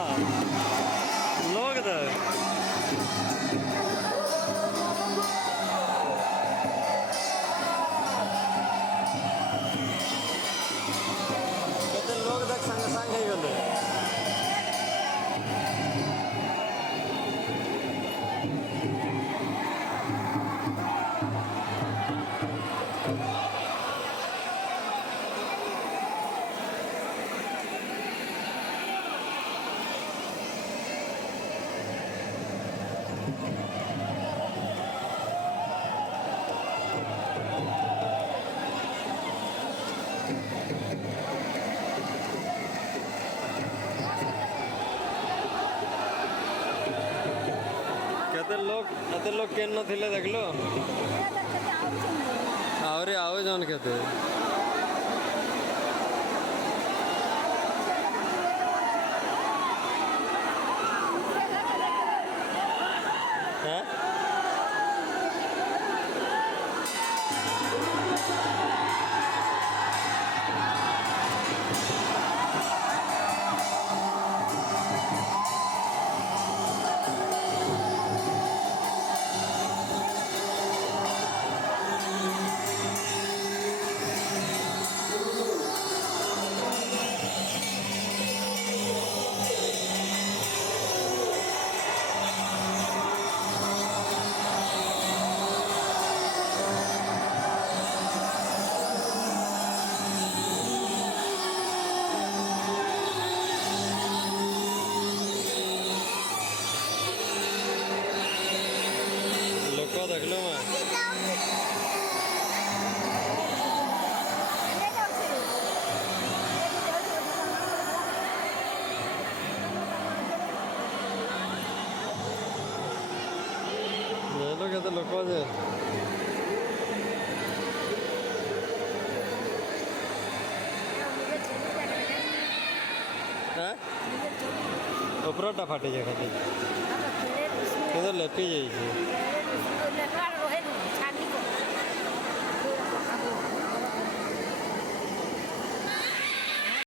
लोग तो केते लोग देख संग संग ही गले केते लोग केन नथिले देखलो आवरे आवे जन केते हैं लोग देख लो मैं लोग केते लोग जे ଉପରଟା ଫାଟି ଯାଏ ଖାଲି କିନ୍ତୁ ଲେପି ଯାଇଛି